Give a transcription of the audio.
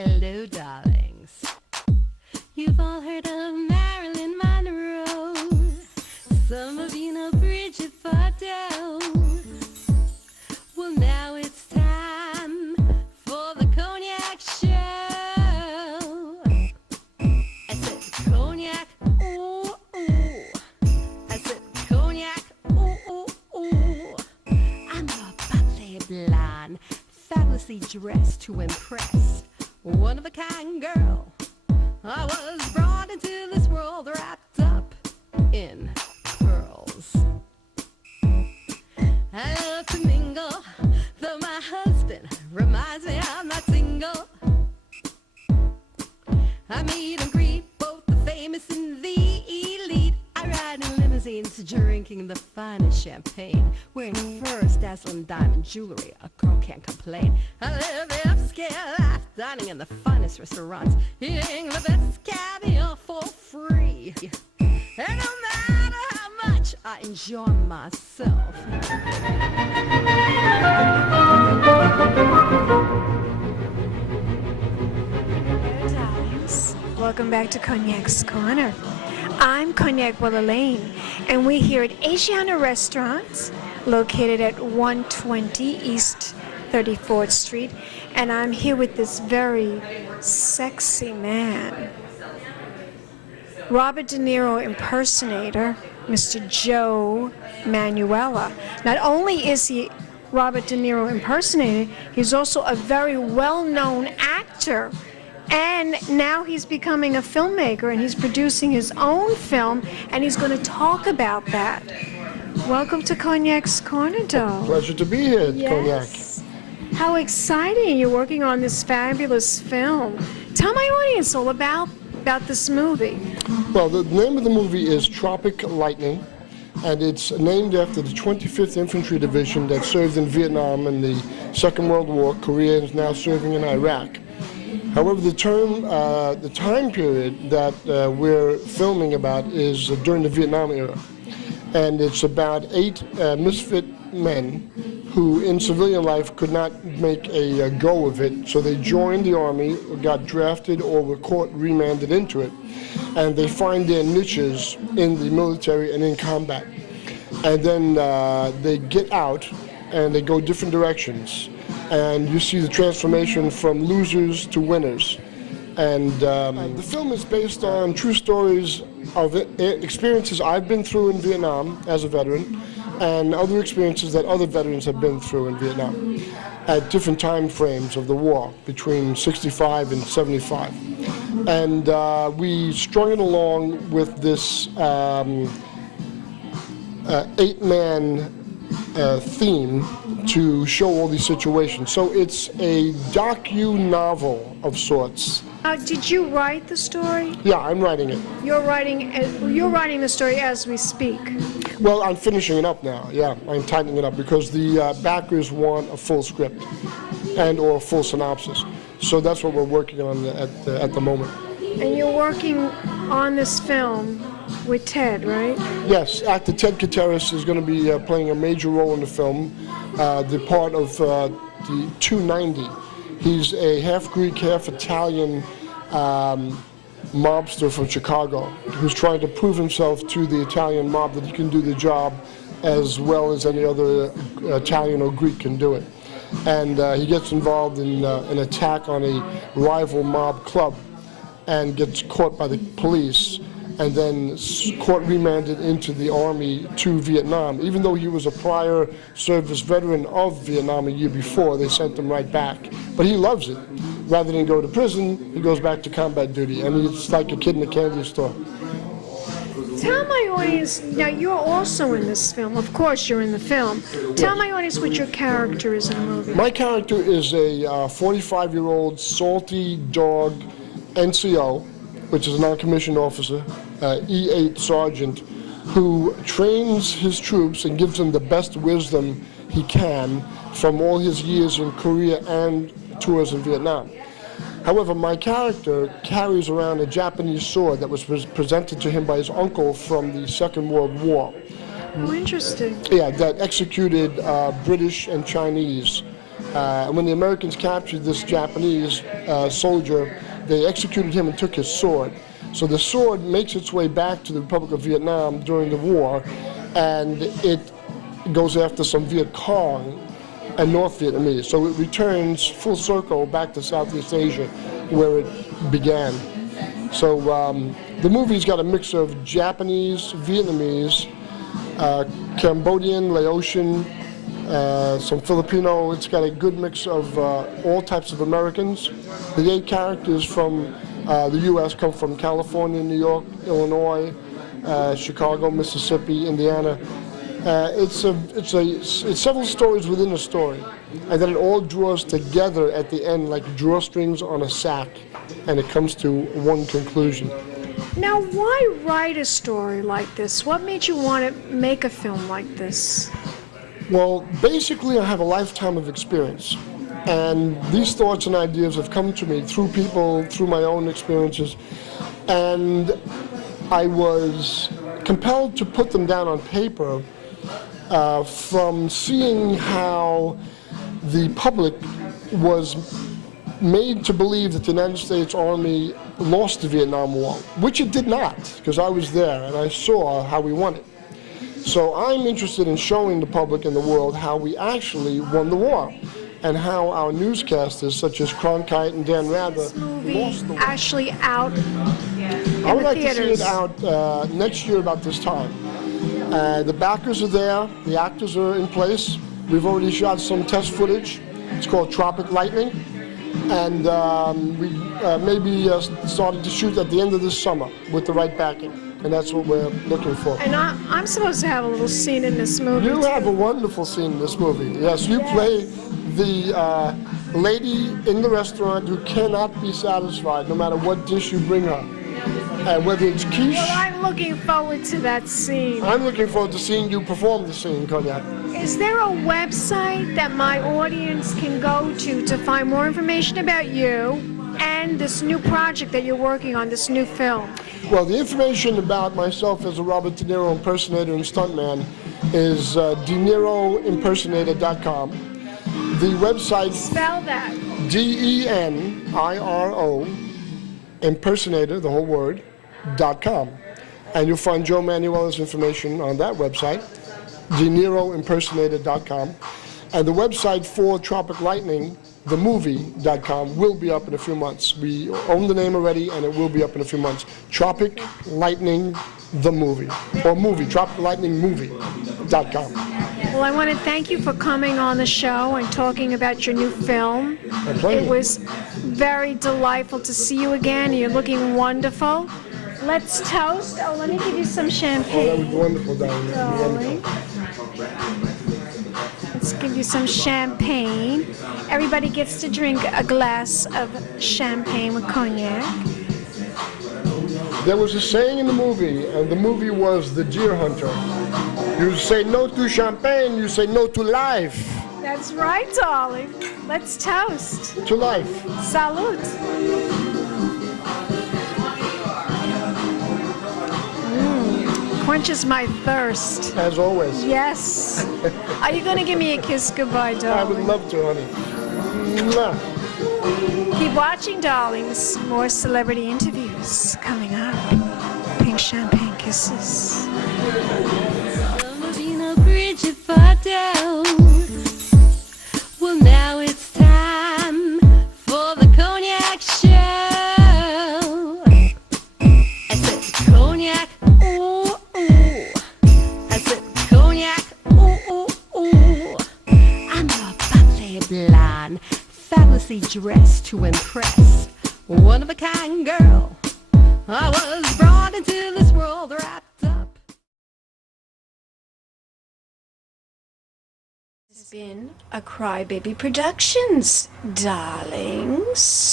Hello, darlings. You've all heard of Marilyn Monroe. Some of you know Bridget Bardot. Well, now it's time for the Cognac Show. I said Cognac, ooh, ooh. I said Cognac, ooh, ooh, ooh. I'm a bubbly blonde, fabulously dressed to impress. One-of-a-kind girl. I was brought into this world wrapped up in pearls. I love to mingle, though my husband reminds me I'm not single. I meet and greet both the famous and the elite. I ride in limousines, drinking the finest champagne, wearing furs, dazzling diamond jewelry. A girl can't complain. I live the upscale life, dining in the finest restaurants, eating the best caviar for free. And no matter how much I enjoy myself. Hello, darlings. Welcome back to Cognac's Corner. I'm Cognac Wellerlane, and we're here at Asiana Restaurants, located at 120 East 34th Street, and I'm here with this very sexy man, Robert DeNiro impersonator, Mr. Joe Manuella. Not only is he Robert DeNiro impersonator, he's also a very well-known actor. And now he's becoming a filmmaker, and he's producing his own film, and he's going to talk about that. Welcome to Cognac's Corner, Joe. Pleasure to be here at Yes. How exciting. You're working on this fabulous film. Tell my audience all about this movie. Cognac. Well, the name of the movie is Tropic Lightning, and it's named after the 25th Infantry Division that served in Vietnam in the Second World War. Korea is now serving in Iraq. However, the time period that we're filming about is during the Vietnam era. And it's about 8 misfit men who in civilian life could not make a go of it. So they joined the army, got drafted, or were caught, remanded into it. And they find their niches in the military and in combat. And then they get out and they go different directions. And you see the transformation from losers to winners. And the film is based on true stories of experiences I've been through in Vietnam as a veteran, and other experiences that other veterans have been through in Vietnam at different time frames of the war, between 65 and 75. And we strung it along with this 8-man theme to show all these situations. So it's a docu-novel of sorts. Did you write the story? Yeah, I'm writing it. You're writing the story as we speak. Well, I'm finishing it up now. Yeah, I'm tightening it up because the backers want a full script and or a full synopsis. So that's what we're working on at the moment. And you're working on this film with Ted, right? Yes, actor Ted Kateris is going to be playing a major role in the film, the part of the 290. He's a half Greek, half Italian mobster from Chicago who's trying to prove himself to the Italian mob that he can do the job as well as any other Italian or Greek can do it. And he gets involved in an attack on a rival mob club and gets caught by the police and then court remanded into the army to Vietnam. Even though he was a prior service veteran of Vietnam a year before, they sent him right back. But he loves it. Rather than go to prison, he goes back to combat duty, and it's like a kid in a candy store. Tell my audience, now you're also in this film. Of course you're in the film. Tell my audience what your character is in the movie. My character is a 45-year-old salty dog NCO, which is a non-commissioned officer, E8 sergeant, who trains his troops and gives them the best wisdom he can from all his years in Korea and tours in Vietnam. However, my character carries around a Japanese sword that was presented to him by his uncle from the Second World War. Oh, interesting. Yeah, that executed British and Chinese And when the Americans captured this Japanese soldier, they executed him and took his sword. So the sword makes its way back to the Republic of Vietnam during the war, and it goes after some Viet Cong and North Vietnamese. So it returns full circle back to Southeast Asia, where it began. So the movie's got a mix of Japanese, Vietnamese, Cambodian, Laotian, some Filipino. It's got a good mix of all types of Americans. The 8 characters from the U.S. come from California, New York, Illinois, Chicago, Mississippi, Indiana. It's several stories within a story, and then it all draws together at the end like drawstrings on a sack, and it comes to one conclusion. Now, why write a story like this? What made you want to make a film like this? Well, basically, I have a lifetime of experience, and these thoughts and ideas have come to me through people, through my own experiences, and I was compelled to put them down on paper from seeing how the public was made to believe that the United States Army lost the Vietnam War, which it did not, because I was there and I saw how we won it. So I'm interested in showing the public and the world how we actually won the war, and how our newscasters, such as Cronkite and Dan Rather, lost the war. Actually out I would in the like to see theaters. it out next year about this time. The backers are there, the actors are in place. We've already shot some test footage. It's called Tropic Lightning. And we maybe started to shoot at the end of this summer with the right backing. And that's what we're looking for. And I'm supposed to have a little scene in this movie. You too. have a wonderful scene in this movie. Yes, you play the lady in the restaurant who cannot be satisfied no matter what dish you bring her. And whether it's quiche, Well, I'm looking forward to that scene. I'm looking forward to seeing you perform the scene, Cognac. Is there a website that my audience can go to find more information about you and this new project that you're working on, this new film? Well, the information about myself as a Robert De Niro impersonator and stuntman is DeNiroimpersonator.com. The website, Spell that. DENIRO, impersonator, the whole word, .com. And you'll find Joe Manuella's information on that website, DeNiroimpersonator.com. And the website for Tropic Lightning, themovie.com, will be up in a few months. We own the name already, and it will be up in a few months. Tropic Lightning, the movie, or movie, tropiclightningmovie.com. Well, I want to thank you for coming on the show and talking about your new film. My pleasure. It was very delightful to see you again. You're looking wonderful. Let's toast. Oh, let me give you some Oh, that champagne. was wonderful, darling. That was Darling. Let's give you some champagne. Everybody gets to drink a glass of champagne with cognac. There was a saying in the movie, and the movie was The Deer Hunter. You say no to champagne, you say no to life. That's right, darling. Let's toast. To life. Salute. Quenches my thirst. As always. Yes. Are you going to give me a kiss goodbye, I would darling? love to, honey. Mwah. Keep watching, darlings. More celebrity interviews coming up. Pink champagne kisses. Bambino Bridge photo. Well, now it's time for the cognac show. I said cognac, ooh, ooh. I said cognac, ooh, ooh, ooh. I'm a bubbly blonde, fabulously dressed to impress. One of a kind girl. I was brought into this world wrapped up. It's been a Crybaby Productions, darlings.